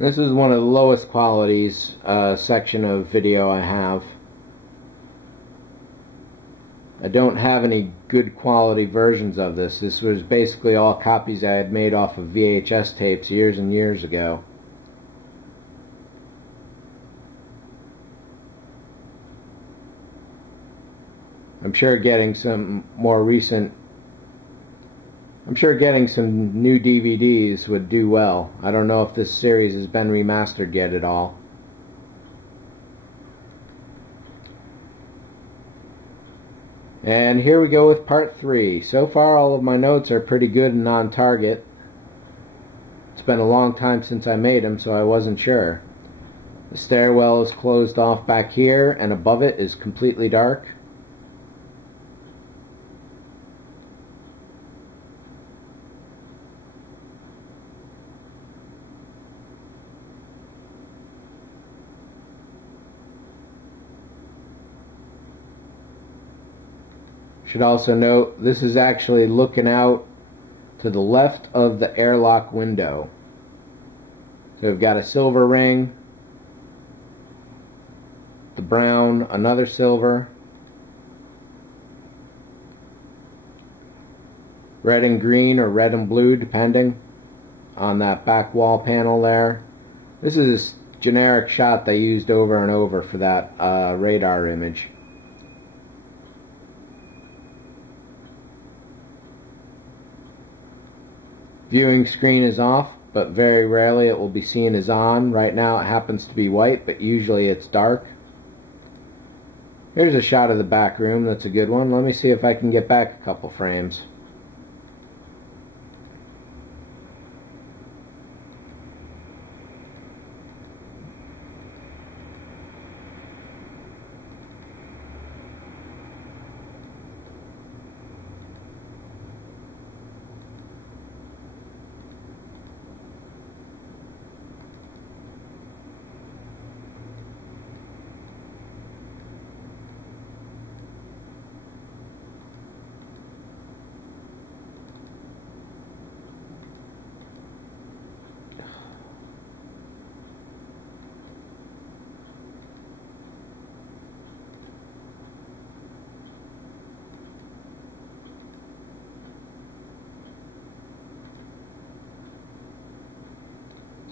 This is one of the lowest qualities section of video I have. I don't have any good quality versions of this. This was basically all copies I had made off of VHS tapes years and years ago. I'm sure getting some more recent, I'm sure getting some new DVDs would do well. I don't know if this series has been remastered yet at all. And here we go with part 3. So far all of my notes are pretty good and on target. It's been a long time since I made them, so I wasn't sure. The stairwell is closed off back here, and above it is completely dark. Should also note, this is actually looking out to the left of the airlock window. So we've got a silver ring, the brown, another silver, red and green or red and blue depending on that back wall panel there. This is a generic shot they used over and over for that radar image. Viewing screen is off, but very rarely it will be seen as on. Right now it happens to be white, but usually it's dark. Here's a shot of the back room. That's a good one. Let me see if I can get back a couple frames.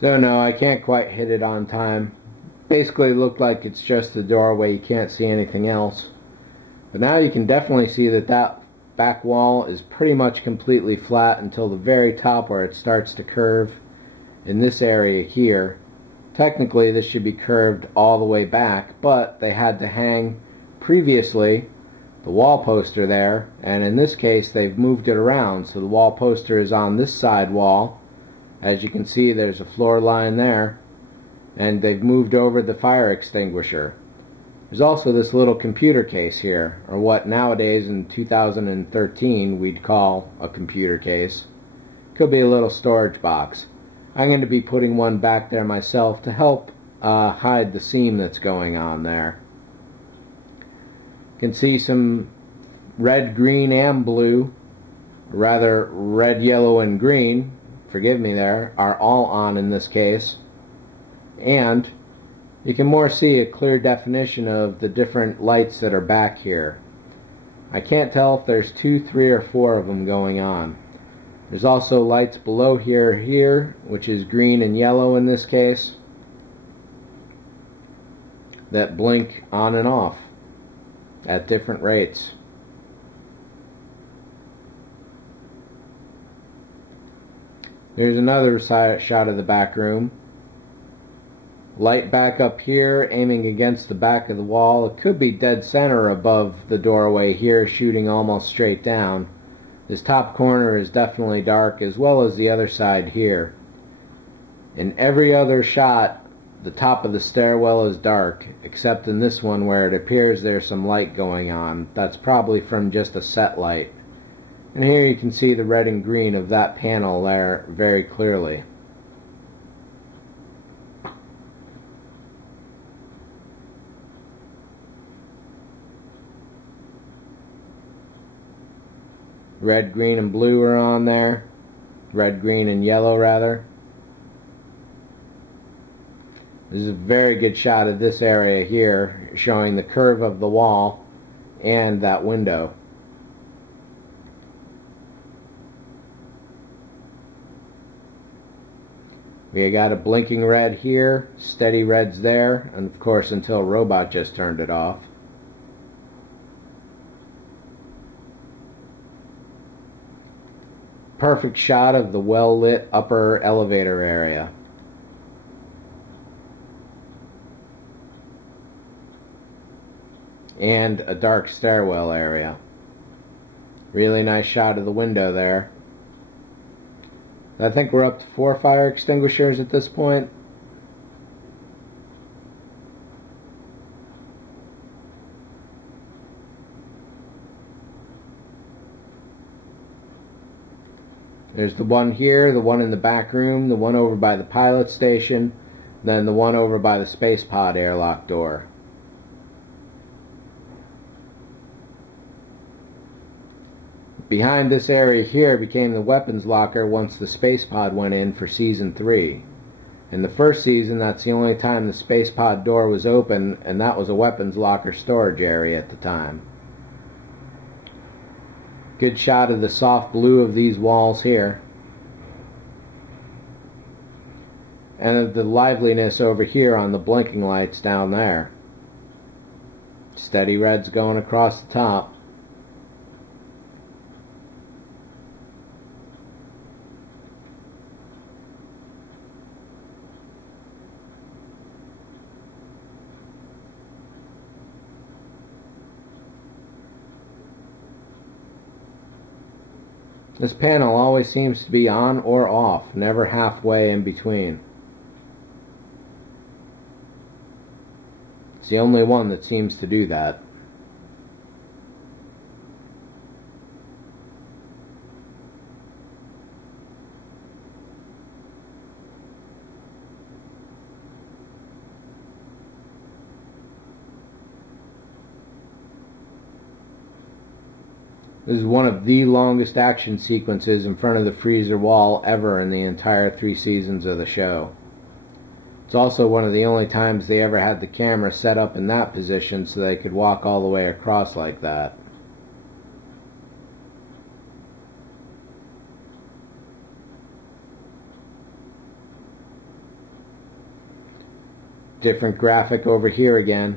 So no, I can't quite hit it on time. Basically looked like it's just the doorway, you can't see anything else. But now you can definitely see that that back wall is pretty much completely flat until the very top where it starts to curve in this area here. Technically this should be curved all the way back, but they had to hang previously the wall poster there, and in this case they've moved it around, so the wall poster is on this side wall. As you can see, there's a floor line there, and they've moved over the fire extinguisher. There's also this little computer case here, or what nowadays in 2013 we'd call a computer case. Could be a little storage box. I'm going to be putting one back there myself to help hide the seam that's going on there. You can see some red, green, and blue, or rather red, yellow, and green, forgive me there, are all on in this case. And you can more see a clear definition of the different lights that are back here. I can't tell if there's 2, 3, or 4 of them going on. There's also lights below here, which is green and yellow in this case, that blink on and off at different rates. There's another shot of the back room. Light back up here, aiming against the back of the wall. It could be dead center above the doorway here, shooting almost straight down. This top corner is definitely dark, as well as the other side here. In every other shot, the top of the stairwell is dark, except in this one where it appears there's some light going on. That's probably from just a set light. And here you can see the red and green of that panel there very clearly. Red, green, and blue are on there. Red, green, and yellow rather. This is a very good shot of this area here, showing the curve of the wall and that window. We got a blinking red here, steady reds there, and of course until Robot just turned it off. Perfect shot of the well-lit upper elevator area. And a dark stairwell area. Really nice shot of the window there. I think we're up to 4 fire extinguishers at this point. There's the one here, the one in the back room, the one over by the pilot station, then the one over by the space pod airlock door. Behind this area here became the weapons locker once the space pod went in for season 3. In the first season, that's the only time the space pod door was open, and that was a weapons locker storage area at the time. Good shot of the soft blue of these walls here. And of the liveliness over here on the blinking lights down there. Steady reds going across the top. This panel always seems to be on or off, never halfway in between. It's the only one that seems to do that. This is one of the longest action sequences in front of the freezer wall ever in the entire 3 seasons of the show. It's also one of the only times they ever had the camera set up in that position so they could walk all the way across like that. Different graphic over here again.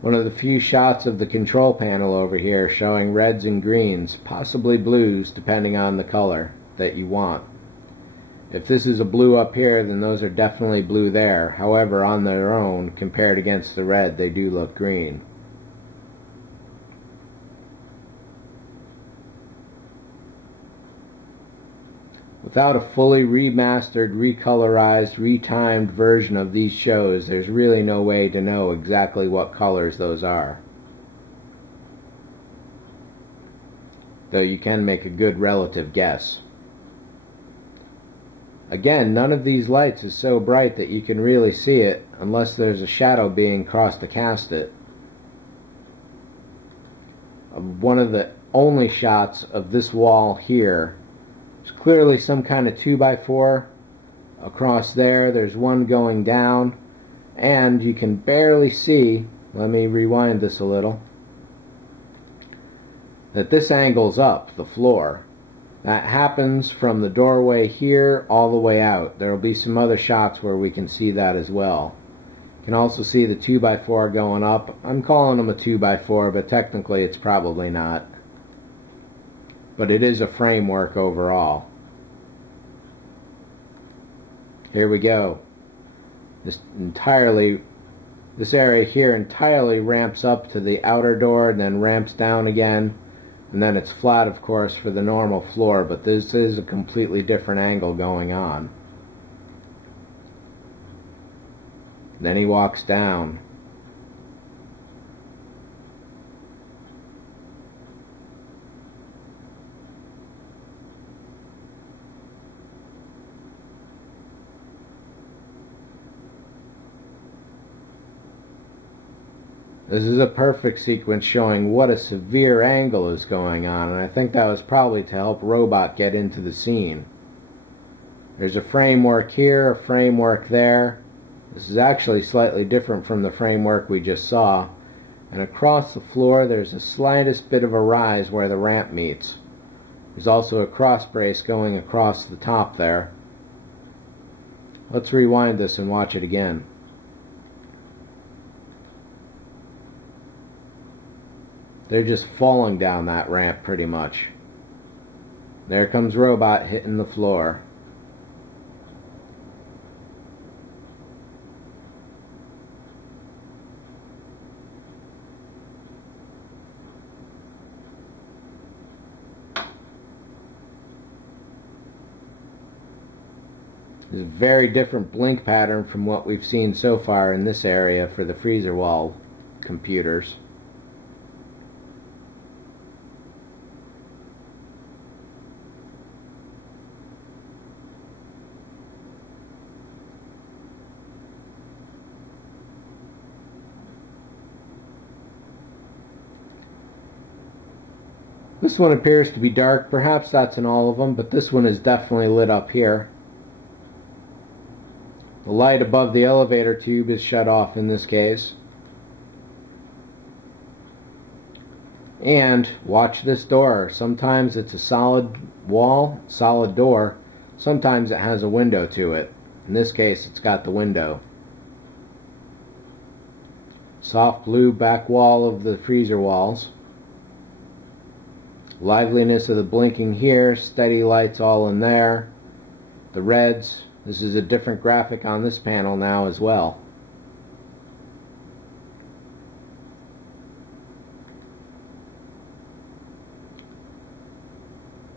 One of the few shots of the control panel over here showing reds and greens, possibly blues depending on the color that you want. If this is a blue up here, then those are definitely blue there. However, on their own, compared against the red, they do look green. Without a fully remastered, recolorized, retimed version of these shows, there's really no way to know exactly what colors those are. Though you can make a good relative guess. Again, none of these lights is so bright that you can really see it unless there's a shadow being crossed to cast it. One of the only shots of this wall here, there's clearly some kind of 2x4 across there. There's one going down, and you can barely see, let me rewind this a little, that this angles up the floor. That happens from the doorway here all the way out. There will be some other shots where we can see that as well. You can also see the 2x4 going up. I'm calling them a 2x4, but technically it's probably not. But it is a framework overall. Here we go. This area here entirely ramps up to the outer door and then ramps down again. And then it's flat, of course, for the normal floor, but this is a completely different angle going on. Then he walks down. This is a perfect sequence showing what a severe angle is going on, and I think that was probably to help Robot get into the scene. There's a framework here, a framework there. This is actually slightly different from the framework we just saw. And across the floor there's the slightest bit of a rise where the ramp meets. There's also a cross brace going across the top there. Let's rewind this and watch it again. They're just falling down that ramp pretty much. There comes Robot hitting the floor. It's a very different blink pattern from what we've seen so far in this area for the freezer wall computers. This one appears to be dark. Perhaps that's in all of them, but this one is definitely lit up here. The light above the elevator tube is shut off in this case. And watch this door. Sometimes it's a solid wall, solid door. Sometimes it has a window to it. In this case, it's got the window. Soft blue back wall of the freezer walls. Liveliness of the blinking here, steady lights all in there. The reds. This is a different graphic on this panel now as well.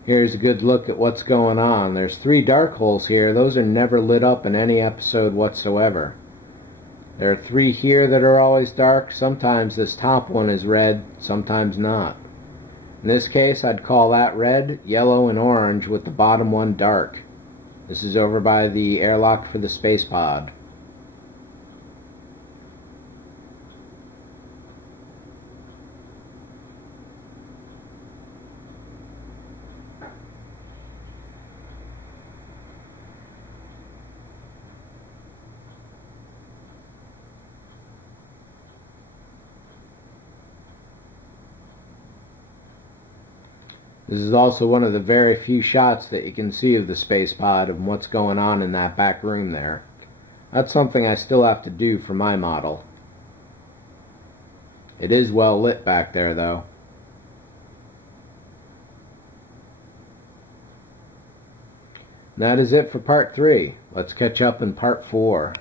Here's a good look at what's going on. There's 3 dark holes here. Those are never lit up in any episode whatsoever. There are 3 here that are always dark. Sometimes this top one is red, sometimes not. In this case, I'd call that red, yellow, and orange with the bottom one dark. This is over by the airlock for the space pod. This is also one of the very few shots that you can see of the space pod and what's going on in that back room there. That's something I still have to do for my model. It is well lit back there though. And that is it for part 3. Let's catch up in part 4.